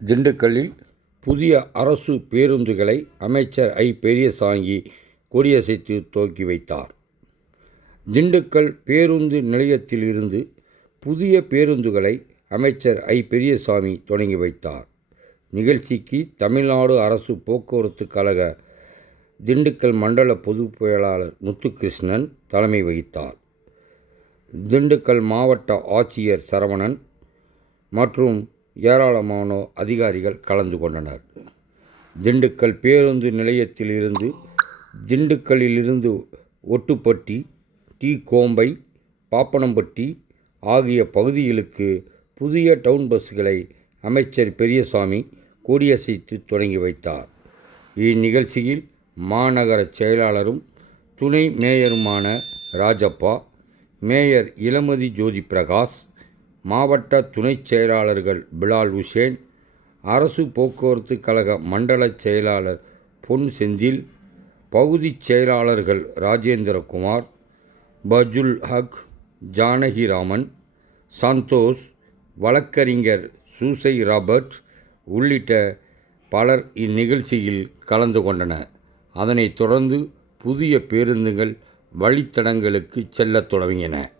திண்டுக்கல்லில் புதிய அரசு பேருந்துகளை அமைச்சர் ஐ. பெரியசாங்கி கொடியசைத்து துவக்கி வைத்தார். திண்டுக்கல் பேருந்து நிலையத்திலிருந்து புதிய பேருந்துகளை அமைச்சர் ஐ. பெரியசாமி தொடங்கி வைத்தார். நிகழ்ச்சிக்கு தமிழ்நாடு அரசு போக்குவரத்து கழக திண்டுக்கல் மண்டல பொதுச் செயலாளர் முத்துகிருஷ்ணன் தலைமை வகித்தார். திண்டுக்கல் மாவட்ட ஆட்சியர் சரவணன் மற்றும் ஏராளமான அதிகாரிகள் கலந்து கொண்டனர். திண்டுக்கல் பேருந்து நிலையத்திலிருந்து திண்டுக்கல்லிலிருந்து ஒட்டுப்பட்டி டி கோம்பை பாப்பனம்பட்டி ஆகிய பகுதிகளுக்கு புதிய டவுன் பஸ்களை அமைச்சர் பெரியசாமி கொடியசைத்து தொடங்கி வைத்தார். இந்நிகழ்ச்சியில் மாநகர செயலாளரும் துணை மேயருமான ராஜப்பா மேயர் இளமதி ஜோதி பிரகாஷ் மாவட்ட துணைச் செயலாளர்கள் பிலால் உசேன் அரசு போக்குவரத்து கழக மண்டல செயலாளர் பொன் செந்தில் பகுதிச் செயலாளர்கள் ராஜேந்திரகுமார் பஜுல் ஹக் ஜானகிராமன் சந்தோஷ் வழக்கறிஞர் சூசை ராபர்ட் உள்ளிட்ட பலர் இந்நிகழ்ச்சியில் கலந்து கொண்டனர். அதனைத் தொடர்ந்து புதிய பேருந்துகள் வழித்தடங்களுக்கு செல்லத் தொடங்கின.